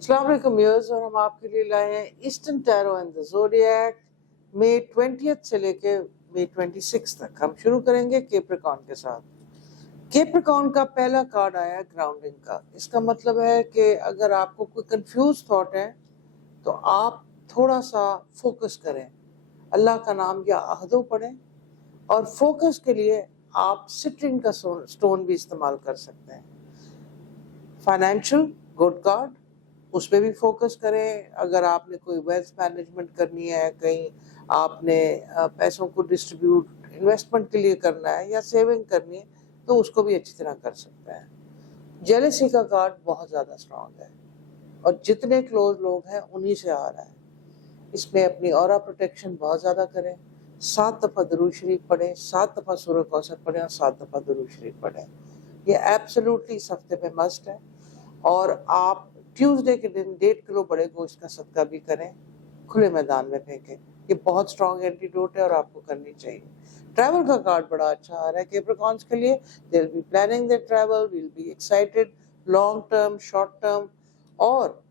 अस्सलाम वालेकुम व्यूअर्स, और हम आपके लिए लाए हैं eastern tarot and the zodiac मई 20 से लेके मई 26 तक। हम शुरू करेंगे कैप्रिकॉर्न के साथ। कैप्रिकॉर्न का पहला कार्ड आया ग्राउंडिंग का। इसका मतलब है कि अगर आपको कोई कंफ्यूज थॉट है तो आप थोड़ा सा फोकस करें, अल्लाह का नाम या अहदो पढ़ें, और फोकस के लिए आप सिट्रिन का स्टोन भी इस्तेमाल कर सकते हैं। फाइनेंशियल गुड कार्ड, उस पर भी फोकस करें। अगर आपने कोई वेल्थ मैनेजमेंट करनी है, कहीं आपने पैसों को डिस्ट्रीब्यूट इन्वेस्टमेंट के लिए करना है या सेविंग करनी है, तो उसको भी अच्छी तरह कर सकते हैं। जेलसी का कार्ड बहुत ज़्यादा स्ट्रांग है और जितने क्लोज लोग हैं उन्हीं से आ रहा है। इसमें अपनी ऑरा प्रोटेक्शन बहुत ज़्यादा करें, 7 दफ़ा दुरूद शरीफ पढ़ें, 7 दफ़ा सूरह कौसर पढ़ें और 7 दफ़ा दुरूद शरीफ पढ़ें। ये एब्सोल्युटली इस हफ्ते में मस्ट है। और आप ट्यूसडे के दिन 1.5 किलो बड़े गोश्त का सदका भी करें, खुले मैदान में फेंकें। ये बहुत स्ट्रॉन्ग एंटीडोट है और आपको करनी चाहिए। ट्रैवल का कार्ड बड़ा अच्छा आ रहा है कैप्रिकॉर्न्स के लिए। They will be planning there travel, will be excited, long term, short term, और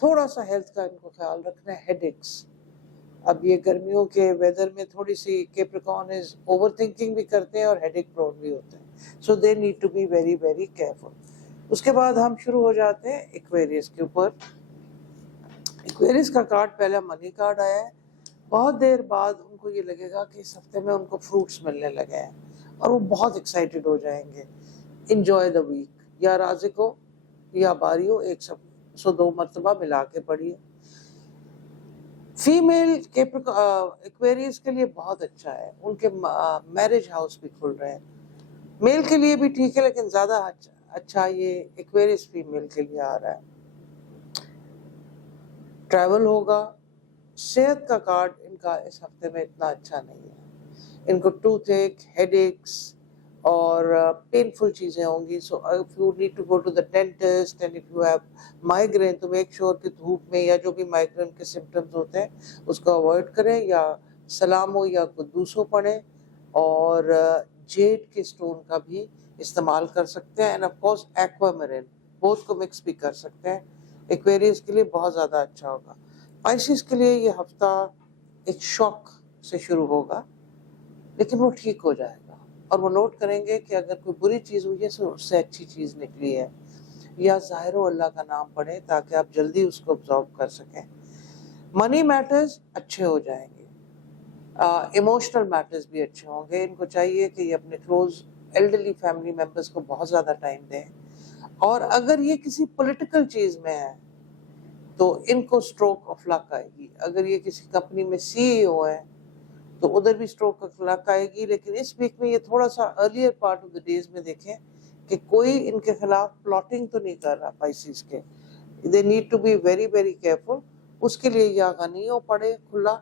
थोड़ा सा हेल्थ का इनको ख्याल रखना है। हेडेक्स, अब ये गर्मियों के वेदर में थोड़ी सी कैप्रिकॉर्न इज ओवर थिंकिंग भी करते हैं और हेडेक प्रोन भी होते हैं, so they need to be very very careful. उसके बाद हम शुरू हो जाते हैं एक्वेरियस के ऊपर। एक्वेरियस का कार्ड पहला मनी कार्ड आया है। बहुत देर बाद उनको ये लगेगा कि इस हफ्ते में उनको फ्रूट्स मिलने लगे हैं और वो बहुत एक्साइटेड हो जाएंगे। इंजॉय द वीक, या राज़िको या बारियो, एक सब 102 मरतबा मिला के पढ़िए। फीमेल एक्वेरियस के लिए बहुत अच्छा है, उनके मैरिज हाउस भी खुल रहे हैं। मेल के लिए भी ठीक है, लेकिन ज़्यादा अच्छा ये एक्वेरियस फीमेल के लिए आ रहा है। ट्रैवल होगा। सेहत का कार्ड इनका इस हफ्ते में इतना अच्छा नहीं है। इनको टूथ एक, हेडेक्स और पेनफुल चीज़ें होंगी। So if you need to go to the dentist and if you have migraine, तो मेक श्योर कि धूप में या जो भी माइग्रेन के सिम्टम्स होते हैं उसको अवॉइड करें, या सलामो या कुद्दूसो पढ़ें, और जेड के स्टोन का भी इस्तेमाल कर सकते हैं, end of course aquamarine, both को मिक्स भी कर सकते हैं। एक्वेरियस के लिए बहुत ज़्यादा अच्छा होगा। पाइसेस के लिए ये हफ्ता एक शॉक से शुरू होगा, लेकिन वो ठीक हो जाएगा और वो नोट करेंगे कि अगर कोई बुरी चीज़ हुई है तो उससे अच्छी चीज़ निकली है, या ज़ाहिरो अल्लाह का नाम पढ़ें ताकि आप जल्दी उसको ऑब्जॉर्व कर सकें। मनी मैटर्स अच्छे हो जाएंगे, इमोशनल मैटर्स भी अच्छे होंगे। इनको चाहिए कि ये अपने क्लोज एल्डरली फैमिली मेम्बर्स को बहुत ज़्यादा टाइम दें, और अगर ये किसी पॉलिटिकल चीज़ में है तो इनको स्ट्रोक ऑफ लक आएगी। अगर ये किसी कंपनी में सीईओ है तो उधर भी स्ट्रोक ऑफ लक आएगी। लेकिन इस वीक में ये थोड़ा सा earlier part of the days में देखें कि कोई इनके खिलाफ प्लॉटिंग तो नहीं कर रहा पाइसेस के। They need to be very very careful. उसके लिए या गनियो पढ़े खुला,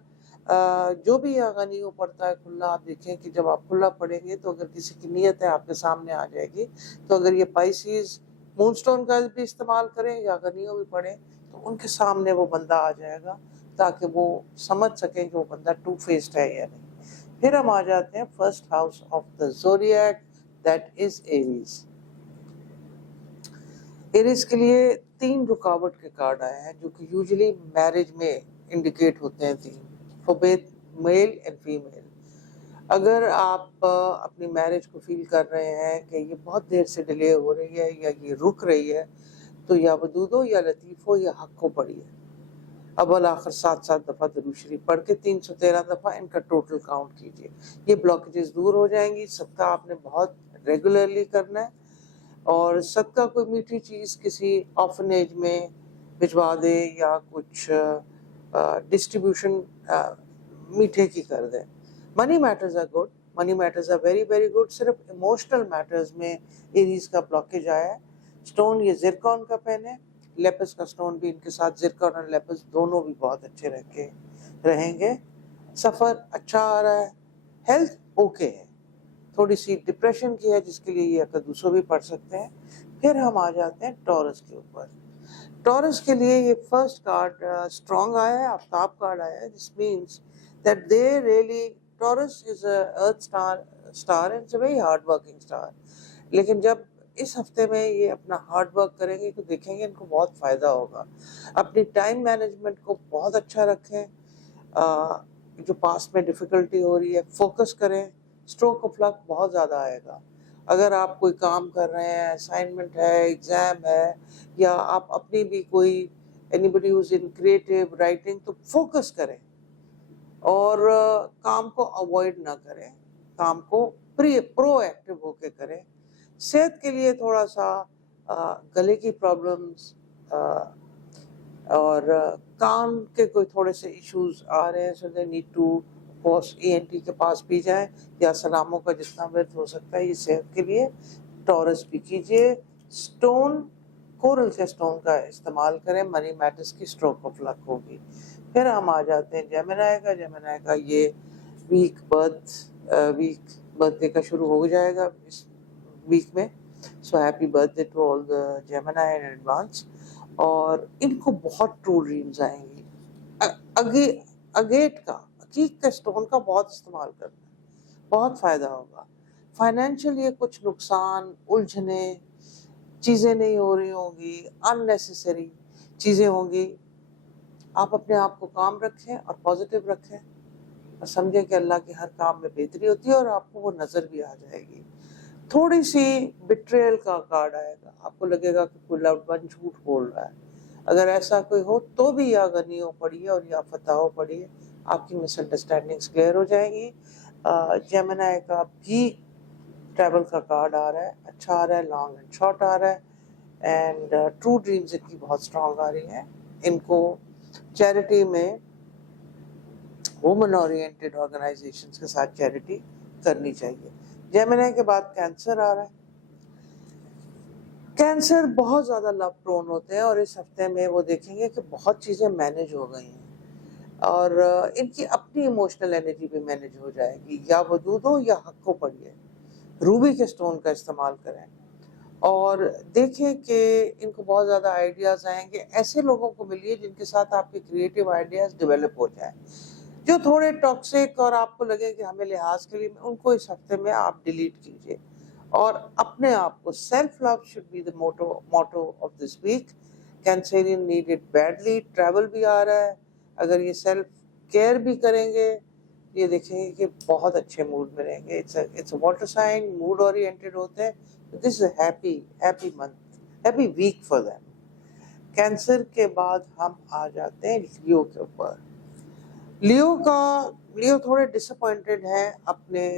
जो भी या गनियो पढ़ता है खुला, आप देखें कि जब आप खुला पढ़ेंगे तो अगर किसी की नीयत है आपके सामने आ जाएगी। तो अगर ये पाइसेस मूनस्टोन का भी इस्तेमाल करें या गनियो भी पढ़ें तो उनके सामने वो बंदा आ जाएगा, ताकि वो समझ सकें कि वो बंदा टू फेस्ड है या नहीं। फिर हम आ जाते हैं first house of the zodiac, that is Aries. Aries के लिए 3 रुकावट के कार्ड आए हैं, जो कि यूजुअली मैरिज में इंडिकेट होते हैं। 3 for both male and female. अगर आप अपनी मैरिज को फील कर रहे हैं कि ये बहुत देर से डिले हो रही है या ये रुक रही है, तो या वदूदो या लतीफ़ो या हक को पढ़िए। अव्वल आखिर 7 दफ़ा दुरूद शरीफ पढ़ के 313 दफ़ा इनका टोटल काउंट कीजिए। ये ब्लॉकेजेस दूर हो जाएंगी। सदका आपने बहुत रेगुलरली करना है, और सदका कोई मीठी चीज़ किसी ऑर्फनेज में भिजवा दे या कुछ डिस्ट्रीब्यूशन मीठे की कर दे। Money matters are good, money matters are very very good. सिर्फ इमोशनल मैटर्स में एरीज का ब्लॉकेज आया है। स्टोन ये जिरकॉन का पहने, लेपिस का स्टोन भी इनके साथ, जिरकॉन और लेपिस दोनों भी बहुत अच्छे रहेंगे। सफ़र अच्छा आ रहा है। हेल्थ ओके है, थोड़ी सी डिप्रेशन की है जिसके लिए ये कद्दूसो भी पढ़ सकते हैं। फिर हम आ जाते हैं टॉरस के ऊपर। टॉरस के लिए ये फर्स्ट कार्ड स्ट्रॉन्ग आया है, आफ्ताब कार्ड आया है। This means that they really, taurus is a earth star and it's a very hard working star. लेकिन जब اس ہفتے میں یہ اپنا ہارڈ ورک کریں گے تو دیکھیں گے ان کو بہت فائدہ ہوگا. اپنی ٹائم مینجمنٹ کو بہت اچھا رکھیں. جو پاس میں ڈیفیکلٹی ہو رہی ہے فوکس کریں. اسٹروک آف لک بہت زیادہ آئے گا. اگر آپ کوئی کام کر رہے ہیں, اسائنمنٹ ہے, ایگزام ہے, یا آپ اپنی بھی کوئی anybody who's in creative writing, تو فوکس کریں اور کام کو اوائڈ نہ کریں, کام کو پرو ایکٹیو ہو کے کریں. صحت کے لیے تھوڑا سا گلے کی پرابلمس اور کان کے کوئی تھوڑے سے ایشوز آ رہے ہیں, سو دے نیڈ ٹو ENT کے پاس بھی جائیں, یا سلاموں کا جتنا ورد ہو سکتا ہے یہ صحت کے لیے. ٹورس بھی کیجیے. اسٹون, کورل کے اسٹون کا استعمال کریں, منی میٹرز کی اسٹروک آف لک ہوگی. پھر ہم آ جاتے ہیں جیمنائی کا یہ ویک برتھ ڈے کا شروع ہو جائے گا اس ویک میں. So happy birth day to all the جیمنائی in advance. اور ان کو بہت ٹرو ڈریمز آئیں گی. اگیٹ کا, عقیق کا اسٹون کا بہت استعمال کرنا ہے, بہت فائدہ ہوگا. فائنینشیل یہ کچھ نقصان, الجھنے, چیزیں نہیں ہو رہی ہوں گی, اننیسیسری چیزیں ہوں گی. آپ اپنے آپ کو کام رکھیں اور پازیٹیو رکھیں اور سمجھیں کہ اللہ کے ہر کام میں بہتری ہوتی ہے اور آپ کو وہ نظر بھی آ جائے گی. تھوڑی سی بٹریل کا کارڈ آئے گا, آپ کو لگے گا کہ کوئی لوڈ ون جھوٹ بول رہا ہے. اگر ایسا کوئی ہو تو بھی یا غنیوں پڑھیے اور یا فتحوں پڑھیے, آپ کی مس انڈرسٹینڈنگس کلیئر ہو جائیں گی. جیمنائی کا بھی ٹریول کا کارڈ آ رہا ہے, اچھا آ رہا ہے, لانگ اینڈ شارٹ آ رہا ہے. اینڈ ٹرو ڈریمز ان کی بہت اسٹرانگ آ رہی ہیں. ان کو چیریٹی میں وومن اورینٹیڈ آرگنائزیشنز کے ساتھ چیریٹی کرنی چاہیے. جیمنائی کے بعد کینسر آ رہا ہے. کینسر بہت زیادہ لو پرون ہوتے ہیں اور اس ہفتے میں وہ دیکھیں گے کہ بہت چیزیں مینج ہو گئی ہیں اور ان کی اپنی ایموشنل انرجی بھی مینج ہو جائے گی. یا ودود ہو یا حق کو پڑھیے. روبی کے اسٹون کا استعمال کریں اور دیکھیں کہ ان کو بہت زیادہ آئیڈیاز آئیں گے. ایسے لوگوں کو ملیے جن کے ساتھ آپ کے کریٹیو آئیڈیاز ڈیولپ ہو جائیں. جو تھوڑے ٹاکسک اور آپ کو لگے کہ ہمیں لحاظ کے لیے, ان کو اس ہفتے میں آپ ڈیلیٹ کیجیے. اور اپنے آپ کو, self love should be the motto of this week. Cancerian need it badly. Travel بھی آ رہا ہے, اگر یہ سیلف کیئر بھی کریں گے یہ دیکھیں گے کہ بہت اچھے موڈ میں رہیں گے. It's water sign, mood oriented ہوتے ہیں. This is happy month, happy week for them. Cancer کے بعد ہم آ جاتے ہیں لیو کے اوپر. لیو تھوڑے ڈس اپوائنٹڈ ہیں اپنے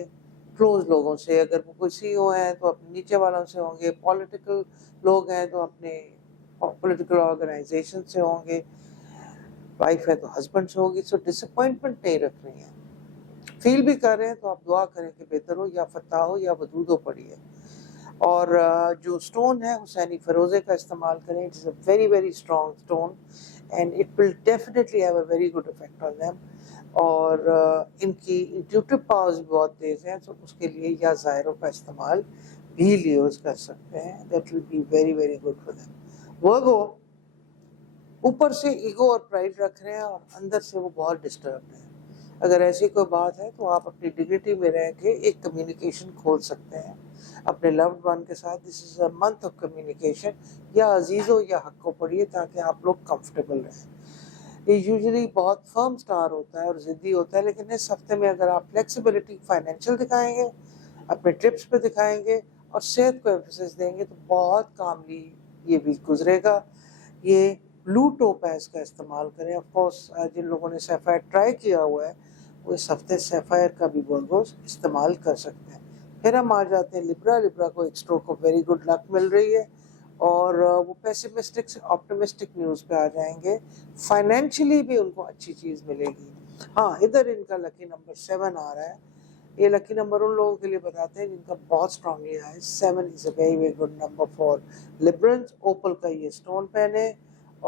کلوز لوگوں سے. اگر وہ کوئی CEO ہیں تو اپنے نیچے والوں سے ہوں گے, پولیٹیکل لوگ ہیں تو اپنے پولیٹیکل آرگنائزیشن سے ہوں گے, وائف ہے تو ہسبینڈ سے ہوگی. سو ڈس اپوائنٹمنٹ نہیں رکھنی ہے. فیل بھی کر رہے ہیں تو آپ دعا کریں کہ بہتر ہو, یا فتح ہو یا ودود ہو پڑھیے. اور جو اسٹون ہے حسینی فیروزے کا استعمال کریں. It is a very very strong stone and it will definitely have a very good effect on them. اور ان کی انٹیوٹیو پاورز بھی بہت تیز ہیں, تو اس کے لیے یا زائروں کا استعمال بھی لیوز کر سکتے ہیں. That will be very very good for them. Virgo اوپر سے ایگو اور پرائڈ رکھ رہے ہیں اور اندر سے وہ بہت ڈسٹربڈ ہیں. اگر ایسی کوئی بات ہے تو آپ اپنی ڈگنیٹی میں رہ کے ایک کمیونیکیشن کھول سکتے ہیں اپنے لوڈ ون کے ساتھ. دس از اے منتھ آف کمیونیکیشن. یا عزیز ہو یا حق کو پڑھیے تاکہ آپ لوگ کمفرٹیبل رہیں. یہ یوزلی بہت فرم سٹار ہوتا ہے اور ضدی ہوتا ہے, لیکن اس ہفتے میں اگر آپ فلیکسیبلٹی فائنینشیل دکھائیں گے, اپنے ٹرپس پہ دکھائیں گے اور صحت کو ایمفیسس دیں گے تو بہت کاملی یہ ویک گزرے گا. یہ بلو ٹوپیز کا استعمال کریں. آف کورس جن لوگوں نے سیفائر ٹرائی کیا ہوا ہے وہ اس ہفتے سیفائر کا بھی ورگوز استعمال کر سکتے ہیں. پھر ہم آ جاتے ہیں لبرا کو ایک stroke of very good luck مل رہی ہے اور وہ پیسمسٹک سے آپٹمسٹک نیوز پہ آ جائیں گے. فائنینشلی بھی ان کو اچھی چیز ملے گی. ہاں, ادھر ان کا لکی نمبر 7 آ رہا ہے. یہ لکی نمبر ان لوگوں کے لیے بتاتے ہیں جن کا بہت اسٹرانگلی آیا ہے. 7 is a very very good number for Librans. Opal کا یہ اسٹون پہنے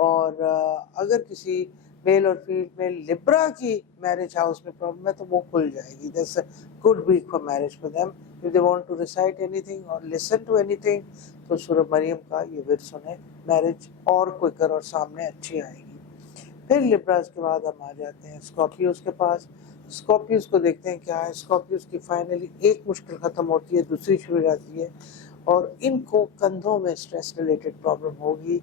اور اگر کسی میل اور فیلڈ میں لبرا کی میرج ہاؤس میں پرابلم ہے تو وہ کھل جائے گی. That's a good week for marriage for them. If they want to recite anything or listen to anything تو سورہ مریم کا یہ ورد سنیں. میرج اور کوئکر اور سامنے اچھی آئے گی. پھر لبراز کے بعد ہم آ جاتے ہیں اسکارپیوز کے پاس. اسکارپیوز کو دیکھتے ہیں کیا ہے. اسکارپیوز کی فائنلی ایک مشکل ختم ہوتی ہے, دوسری شروع ہو جاتی ہے. और इनको कंधों में स्ट्रेस रिलेटेड प्रॉब्लम होगी।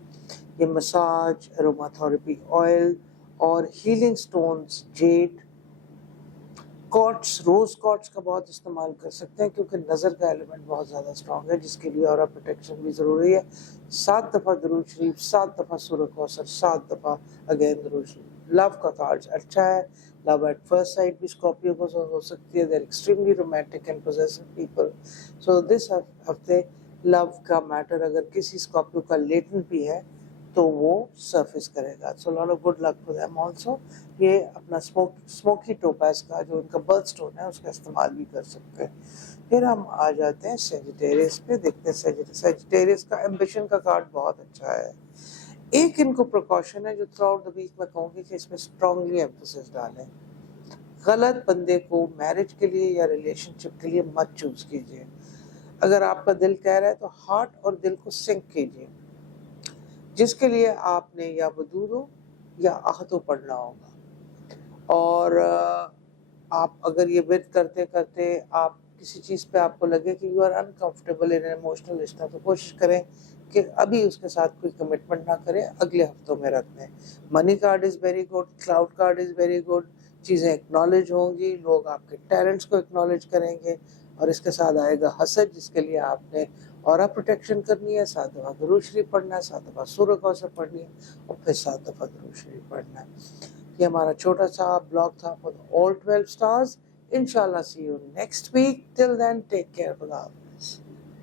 ये मसाज, एरोमाथेरेपी ऑयल और हीलिंग स्टोन्स, जेड, कॉर्ड्स, रोज कॉर्ड्स का बहुत इस्तेमाल कर सकते हैं क्योंकि नज़र का एलिमेंट बहुत ज़्यादा स्ट्रॉन्ग है, जिसके लिए और प्रोटेक्शन भी ज़रूरी है। 7 दफ़ा दरूद शरीफ, 7 दफ़ा सूरह कौसर, 7 दफ़ा अगेन दरूद शरीफ। लव का कार्ड अच्छा है। लव एट फर्स्ट साइट भी स्कॉर्पियो को हो सकती है। There extremely romantic and possessive people. So this हफ्ते लव का मैटर अगर किसी स्कॉर्पियो का लेटेंट भी है तो वो सरफेस करेगा। So lot of good luck for them also. ये अपना स्मोकी टोपाज का जो इनका बर्थ स्टोन है उसका इस्तेमाल भी कर सकते हैं। फिर हम आ जाते हैं सेजिटेरियस पे। देखते हैं सेजिटेरियस का एम्बिशन का कार्ड बहुत अच्छा है। एक इनको प्रिकॉशन है जो थ्रू आउट द वीक मैं कहूँगी कि इसमें स्ट्रांगली एम्फोसिस डालें। गलत बंदे को मैरिज के लिए या रिलेशनशिप के लिए मत चूज कीजिए। अगर आपका दिल कह रहा है तो हार्ट और दिल को सिंक कीजिए, जिसके लिए आपने या वदूदो या आहतो पढ़ना होगा। और आप अगर ये विद करते करते आप किसी चीज़ पे आपको लगे कि you are uncomfortable in emotional रिश्ता, तो कोशिश करें कि अभी उसके साथ कोई कमिटमेंट ना करें, अगले हफ्तों में रख दें। Money card is very good, cloud card is very good. चीज़ें एक्नॉलेज होंगी, लोग आपके टैलेंट्स को एक्नॉलेज करेंगे और इसके साथ आएगा हसद, जिसके लिए आपने और प्रोटेक्शन करनी है। 7 दफ़ा दुरूद शरीफ पढ़ना है, 7 दफ़ा सूरह कौसर पढ़नी है और फिर 7 दफ़ा दुरूद शरीफ पढ़ना है। ये हमारा छोटा सा ब्लॉग था फॉर ऑल 12 स्टार्स। इंशाल्लाह see you next week. Till then take care. खुदा हाफ़िज़।